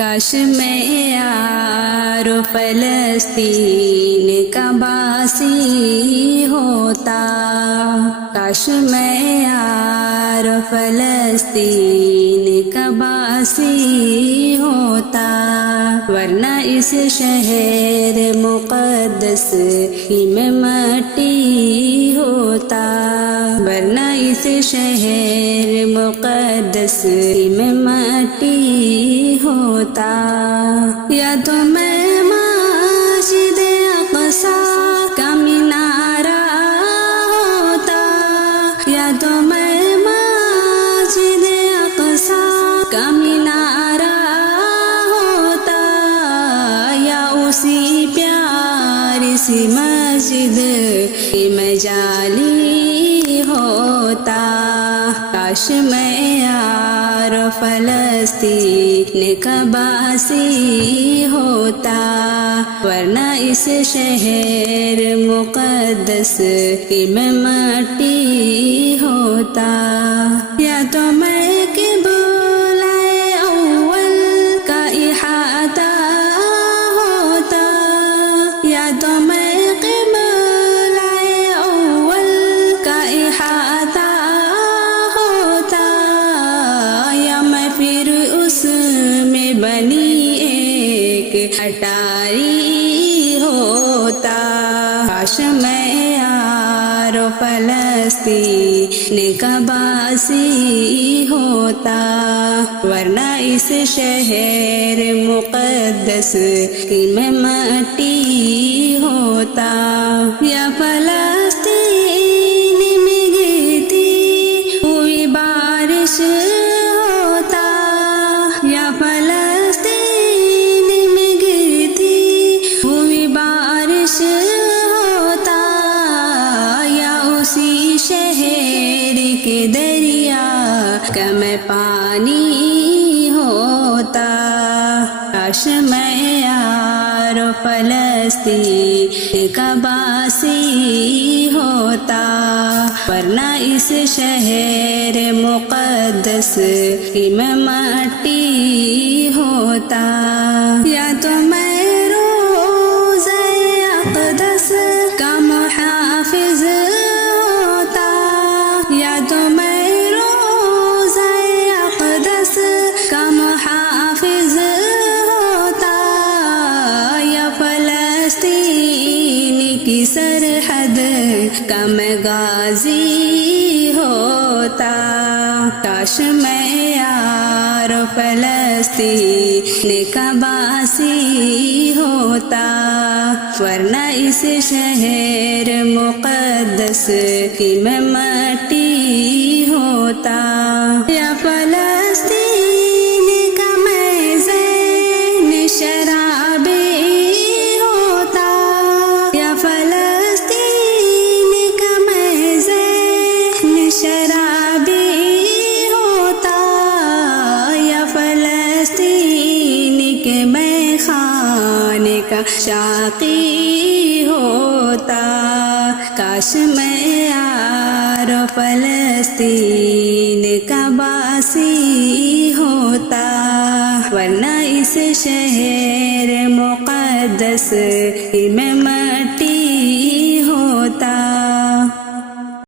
کاش میں یار فلسطین کا باسی ہوتا، کاش میں یار فلسطین کا باسی ہوتا، ورنہ اس شہر مقدس ہی میں مٹی ہوتا، ورنہ اس شہر مقدس ہی میں مٹی ہوتا، یا تو میں مسجد اقصیٰ کا مینارہ ہوتا، یا تو میں مسجد اقصیٰ کا مینارہ ہوتا، یا اسی پیاری سی مسجد میں جالی ہوتا، کاش میں یار فلسطین کا باسی ہوتا، ورنہ اس شہر مقدس کی میں مٹی ہوتا، یا تو میں قبلہ اول کا احاطہ ہوتا، یا تو میں قبلہ اول کا احاطہ ہوتا، یا میں پھر اس میں بنی ایک اٹاری ہوتا، کاش میں یار فلسطین کا باسی ہوتا، ورنہ اس شہر مقدس کی میں مٹی ہوتا، یا فلسطین میں گرتی ہوئی بارش ہوتا، یا فلسطین میں گرتی ہوئی بارش ہوتا، یا اسی شہر کے دریا کا میں پانی ہوتا، کاش میں یار فلسطین کا باسی ہوتا، ورنہ اس شہر مقدس کی میں مٹی ہوتا، یا تو میں روضہ اقدس کا محافظ ہوتا، یا تو میں روضہ اقدس کا محافظ ہوتا، یا فلسطین کی سرحد کا میں غازی ہوتا، کاش میں یار فلسطین کا باسی ہوتا، ورنہ اس شہر مقدس کی میں مٹی ہوتا، یا فلسطین کا میں ذہن شرابی ہوتا، یا فلسطین کا میں ذہن شرابی ہوتا، یا فلسطین کے میں خانے کا شاقی ہوتا، کاش میں یار فلسطین کا باسی ہوتا، ورنہ اس شہر مقدس کی میں مٹی